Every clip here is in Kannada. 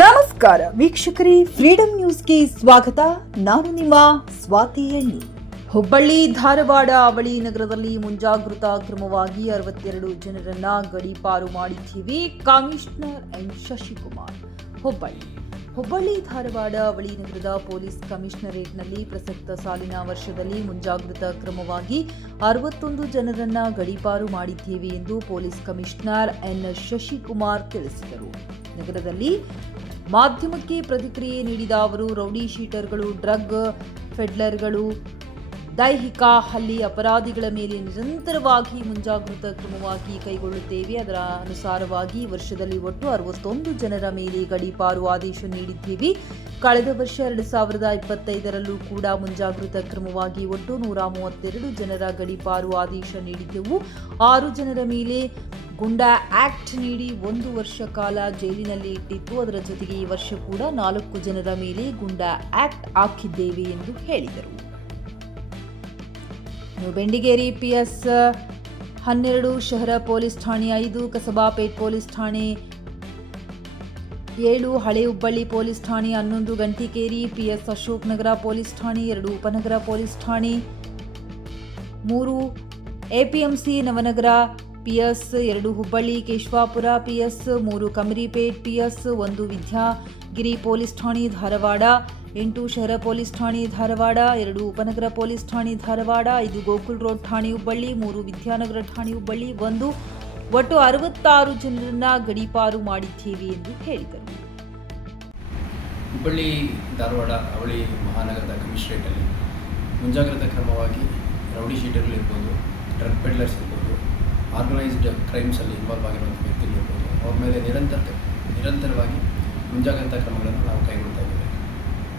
ನಮಸ್ಕಾರ ವೀಕ್ಷಕರೇ, ಫ್ರೀಡಂ ನ್ಯೂಸ್ಗೆ ಸ್ವಾಗತ. ನಾನು ನಿಮ್ಮ ಸ್ವಾತಿ ಎಣ್ಣಿ. ಹುಬ್ಬಳ್ಳಿ ಧಾರವಾಡ ಅವಳಿ ನಗರದಲ್ಲಿ ಮುಂಜಾಗೃತಾ ಕ್ರಮವಾಗಿ 62 ಜನರನ್ನ ಗಡೀಪಾರು ಮಾಡಿದ್ದೀವಿ. Commissioner N Shashikumar. ಹುಬ್ಬಳ್ಳಿ ಧಾರವಾಡ ಅವಳಿ ನಗರದ ಪೊಲೀಸ್ ಕಮಿಷನರೇಟ್ನಲ್ಲಿ ಪ್ರಸಕ್ತ ಸಾಲಿನ ವರ್ಷದಲ್ಲಿ ಮುಂಜಾಗೃತಾ ಕ್ರಮವಾಗಿ 61 ಜನರನ್ನ ಗಡೀಪಾರು ಮಾಡಿದ್ದೇವೆ ಎಂದು ಪೊಲೀಸ್ ಕಮಿಷನರ್ ಎನ್ ಶಶಿಕುಮಾರ್ ತಿಳಿಸಿದರು. ನಗರದಲ್ಲಿ ಮಾಧ್ಯಮಕ್ಕೆ ಪ್ರತಿಕ್ರಿಯೆ ನೀಡಿದ ಅವರು, ರೌಡಿ ಶೀಟರ್ಗಳು, ಡ್ರಗ್ ಫೆಡ್ಲರ್ಗಳು, ದೈಹಿಕ ಹಲ್ಲೆ ಅಪರಾಧಿಗಳ ಮೇಲೆ ನಿರಂತರವಾಗಿ ಮುಂಜಾಗೃತಾ ಕ್ರಮವಾಗಿ ಕೈಗೊಳ್ಳುತ್ತೇವೆ. ಅದರ ಅನುಸಾರವಾಗಿ ವರ್ಷದಲ್ಲಿ ಒಟ್ಟು 61 ಜನರ ಮೇಲೆ ಗಡೀಪಾರು ಆದೇಶ ನೀಡಿದ್ದೇವೆ. ಕಳೆದ ವರ್ಷ 2025ರಲ್ಲೂ ಕೂಡ ಮುಂಜಾಗೃತಾ ಕ್ರಮವಾಗಿ ಒಟ್ಟು 132 ಜನರ ಗಡೀಪಾರು ಆದೇಶ ನೀಡಿದ್ದೆವು. 6 ಜನರ ಮೇಲೆ ಗುಂಡಾ ಆಕ್ಟ್ ನೀಡಿ 1 ವರ್ಷ ಕಾಲ ಜೈಲಿನಲ್ಲಿ ಇಟ್ಟಿತ್ತು. ಅದರ ಜೊತೆಗೆ ಈ ವರ್ಷ ಕೂಡ 4 ಜನರ ಮೇಲೆ ಗುಂಡಾ ಆಕ್ಟ್ ಹಾಕಿದ್ದೇವೆ ಎಂದು ಹೇಳಿದರು. ಬೆಂಡಿಗೇರಿ ಪಿಎಸ್ 12, ಶಹರ ಪೊಲೀಸ್ ಠಾಣೆ 5, ಕಸಬಾಪೇಟ್ ಪೊಲೀಸ್ ಠಾಣೆ 7, ಹಳೆ ಹುಬ್ಬಳ್ಳಿ ಪೊಲೀಸ್ ಠಾಣೆ 11, ಗಂಟಿಕೇರಿ ಪಿಎಸ್ ಅಶೋಕ್ ನಗರ ಪೊಲೀಸ್ ಠಾಣೆ 2, ಉಪನಗರ ಪೊಲೀಸ್ ಠಾಣೆ 3, APMC Navanagar PS 2, Hubballi Keshavapur PS 3, Kamaripet PS 1, Vidyagiri police ಠಾಣೆ ಧಾರವಾಡ 8, ಶಹರ ಪೊಲೀಸ್ ಠಾಣೆ ಧಾರವಾಡ 2, ಉಪನಗರ ಪೊಲೀಸ್ ಠಾಣೆ ಧಾರವಾಡ 5, ಗೋಕುಲ್ ರೋಡ್ ಠಾಣೆ ಹುಬ್ಬಳ್ಳಿ 3, ವಿದ್ಯಾನಗರ ಠಾಣೆ ಹುಬ್ಬಳ್ಳಿ 1, ಒಟ್ಟು 66 ಜನರನ್ನ ಗಡೀಪಾರು ಮಾಡಿದ್ದೇವೆ ಎಂದು ಹೇಳಿದರು. ಹುಬ್ಬಳ್ಳಿ ಧಾರವಾಡ ಅವಳಿ ಮಹಾನಗರದ ಕಮಿಷನರೇಟಲ್ಲಿ ಮುಂಜಾಗ್ರತಾ ಕ್ರಮವಾಗಿ ರೌಡಿ ಶೀಟರ್ಗಳಿರ್ಬೋದು, ಡ್ರಗ್ ಪೆಡ್ಲರ್ಸ್ ಇರ್ಬೋದು, ಆರ್ಗನೈಸ್ಡ್ ಕ್ರೈಮ್ಸಲ್ಲಿ ಇನ್ವಾಲ್ವ್ ಆಗಿರುವಂಥ ವ್ಯಕ್ತಿಗಳಿರ್ಬೋದು, ಅವ್ರ ಮೇಲೆ ನಿರಂತರವಾಗಿ ಮುಂಜಾಗ್ರತಾ ಕ್ರಮಗಳನ್ನು ನಾವು ಕೈಗೊಳ್ತಾ ಇದ್ದೇವೆ.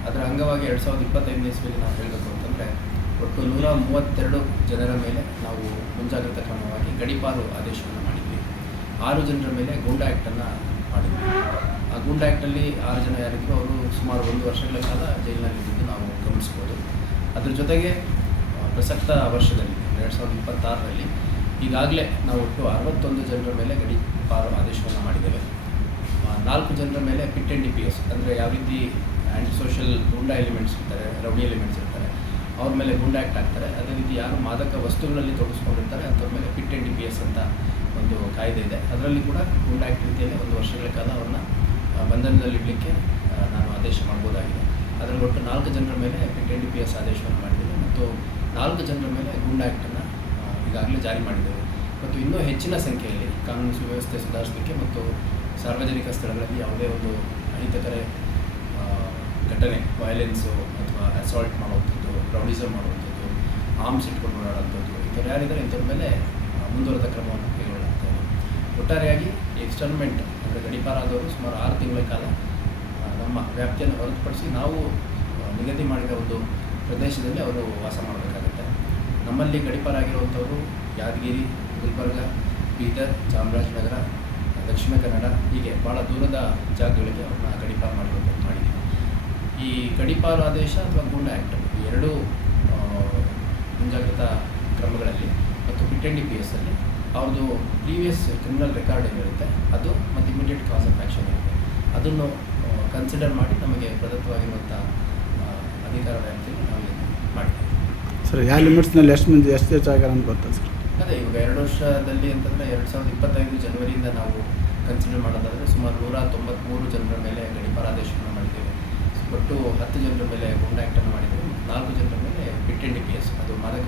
ಅದರ ಅಂಗವಾಗಿ 2025 ಇಸ್ವಿಯಲ್ಲಿ ನಾವು ಹೇಳಬೇಕು ಅಂತಂದರೆ ಒಟ್ಟು 132 ಜನರ ಮೇಲೆ ನಾವು ಮುಂಜಾಗ್ರತಾ ಕ್ರಮವಾಗಿ ಗಡೀಪಾರು ಆದೇಶವನ್ನು ಮಾಡಿದ್ವಿ. 6 ಜನರ ಮೇಲೆ ಗೂಂಡಾ ಆ್ಯಕ್ಟನ್ನು ಮಾಡಿದ್ವಿ. ಆ ಗೂಂಡಾ ಆ್ಯಕ್ಟಲ್ಲಿ 6 ಜನ ಯಾರಿದ್ರು ಅವರು ಸುಮಾರು 1 ವರ್ಷಗಳ ಕಾಲ ಜೈಲಿನಲ್ಲಿದ್ದು ನಾವು ಗಮನಿಸ್ಬೋದು. ಅದ್ರ ಜೊತೆಗೆ ಪ್ರಸಕ್ತ ವರ್ಷದಲ್ಲಿ 2026ರಲ್ಲಿ ಈಗಾಗಲೇ ನಾವು ಒಟ್ಟು 61 ಜನರ ಮೇಲೆ ಗಡೀಪಾರು ಆದೇಶವನ್ನು ಮಾಡಿದ್ದೇವೆ. 4 ಜನರ ಮೇಲೆ ಪಿಟ್ ಆ್ಯಂಡ್ DPS ಅಂದರೆ ಯಾವ ರೀತಿ ಆ್ಯಂಟಿ ಸೋಷಲ್ ಗೂಂಡಾ ಎಲಿಮೆಂಟ್ಸ್ ಇರ್ತಾರೆ, ರೌಡಿ ಎಲಿಮೆಂಟ್ಸ್ ಇರ್ತಾರೆ, ಅವ್ರ ಮೇಲೆ ಗೂಂಡಾ ಆ್ಯಕ್ಟ್ ಆಗ್ತಾರೆ. ಅದೇ ರೀತಿ ಯಾರು ಮಾದಕ ವಸ್ತುಗಳಲ್ಲಿ ತೊಡಗಿಸ್ಕೊಂಡಿರ್ತಾರೆ ಅಂಥವ್ರ ಮೇಲೆ ಪಿಟ್ ಆ್ಯಂಡ್ DPS ಅಂತ ಒಂದು ಕಾಯ್ದೆ ಇದೆ. ಅದರಲ್ಲಿ ಕೂಡ ಗೂಂಡಾ ಆ್ಯಕ್ಟ್ ರೀತಿಯಲ್ಲಿ 1 ವರ್ಷಗಳ ಕಾಲ ಅವ್ರನ್ನ ಬಂಧನದಲ್ಲಿಡಲಿಕ್ಕೆ ನಾನು ಆದೇಶ ಮಾಡ್ಬೋದಾಗಿದೆ. ಅದರಲ್ಲಿ ಒಟ್ಟು 4 ಜನರ ಮೇಲೆ ಪಿಟ್ ಆ್ಯಂಡ್ DPS ಆದೇಶವನ್ನು ಮಾಡಿದ್ದೇವೆ ಮತ್ತು 4 ಜನರ ಮೇಲೆ ಗೂಂಡಾ ಆ್ಯಕ್ಟನ್ನು ಈಗಾಗಲೇ ಜಾರಿ ಮಾಡಿದ್ದೇವೆ. ಮತ್ತು ಇನ್ನೂ ಹೆಚ್ಚಿನ ಸಂಖ್ಯೆಯಲ್ಲಿ ಕಾನೂನು ಸುವ್ಯವಸ್ಥೆ ಸುಧಾರಿಸಲಿಕ್ಕೆ ಮತ್ತು ಸಾರ್ವಜನಿಕ ಸ್ಥಳಗಳಲ್ಲಿ ಯಾವುದೇ ಒಂದು ಅಹಿತಕರ ಘಟನೆ, ವೈಲೆನ್ಸು ಅಥವಾ ಅಸಾಲ್ಟ್ ಮಾಡುವಂಥದ್ದು, ರೌಡಿಸಮ್ ಮಾಡುವಂಥದ್ದು, ಆರ್ಮ್ಸ್ ಇಟ್ಕೊಂಡು ಓಡಾಡುವಂಥದ್ದು, ಇಂಥವ್ರು ಯಾರಿದ್ದಾರೆ ಇಂಥವ್ರ ಮೇಲೆ ಮುಂದುವರೆದ ಕ್ರಮವನ್ನು ಕೈಗೊಳ್ಳಲಾಗ್ತದೆ. ಒಟ್ಟಾರೆಯಾಗಿ ಎಕ್ಸ್ಟರ್ಮೆಂಟ್ ಅಂದರೆ ಗಡೀಪಾರಾದವರು ಸುಮಾರು 6 ತಿಂಗಳ ಕಾಲ ನಮ್ಮ ವ್ಯಾಪ್ತಿಯನ್ನು ಹೊರತುಪಡಿಸಿ ನಾವು ನಿಗದಿ ಮಾಡಿದ ಒಂದು ಪ್ರದೇಶದಲ್ಲಿ ಅವರು ವಾಸ ಮಾಡಬೇಕಾಗುತ್ತೆ. ನಮ್ಮಲ್ಲಿ ಗಡೀಪಾರಾಗಿರುವಂಥವರು ಯಾದಗಿರಿ, ಗುಲ್ಬರ್ಗ, ಬೀದರ್, ಚಾಮರಾಜನಗರ, ದಕ್ಷಿಣ ಕನ್ನಡ, ಹೀಗೆ ಭಾಳ ದೂರದ ಜಾಗಗಳಿಗೆ ಅವ್ರನ್ನ ಗಡೀಪಾರು ಮಾಡಿದ್ದೀವಿ. ಈ ಗಡೀಪಾರು ಆದೇಶ ಅಥವಾ ಗೂಂಡಾ ಆ್ಯಕ್ಟ್ ಎರಡೂ ಮುಂಜಾಗ್ರತಾ ಕ್ರಮಗಳಲ್ಲಿ ಮತ್ತು ಪಿಟ್ ಆ್ಯಂಡ್ DPS ಅಲ್ಲಿ ಅವ್ರದ್ದು ಪ್ರೀವಿಯಸ್ ಕ್ರಿಮಿನಲ್ ರೆಕಾರ್ಡ್ ಏನಿರುತ್ತೆ ಅದು ಮತ್ತು ಇಮಿಡಿಯೇಟ್ ಕಾಸ್ ಆಫ್ ಆ್ಯಕ್ಷನ್ ಇರುತ್ತೆ, ಅದನ್ನು ಕನ್ಸಿಡರ್ ಮಾಡಿ ನಮಗೆ ಪ್ರದತ್ತವಾಗಿರುವಂಥ ಅಧಿಕಾರ ವ್ಯಾಪ್ತಿಯಲ್ಲಿ ನಾವು ಮಾಡಿದ್ದೀವಿ. ಸರ್, ಯಾವ ಲಿಮಿಟ್ಸ್ನಲ್ಲಿ ಎಷ್ಟು ಹೆಚ್ಚಾಗ್ಯಾರ ಅಂತ ಗೊತ್ತಾ ಸರ್? ಅದೇ ಇವಾಗ 2 ವರ್ಷದಲ್ಲಿ ಅಂತಂದರೆ 2025 ಜನವರಿಯಿಂದ ನಾವು ಕನ್ಸಿಡರ್ ಮಾಡೋದಾದರೆ ಸುಮಾರು 193 ಜನರ ಮೇಲೆ ಗಡೀಪಾರು ಆದೇಶವನ್ನು ಮಾಡಿದ್ದೇವೆ. ಒಟ್ಟು 10 ಜನರ ಮೇಲೆ ಗೂಂಡಾ ಆ್ಯಕ್ಟನ್ನು ಮಾಡಿದ್ದೇವೆ. 4 ಜನರ ಮೇಲೆ ಪಿಟ್ ಆ್ಯಂಡ್ DPS ಅದು ಮಾದಕ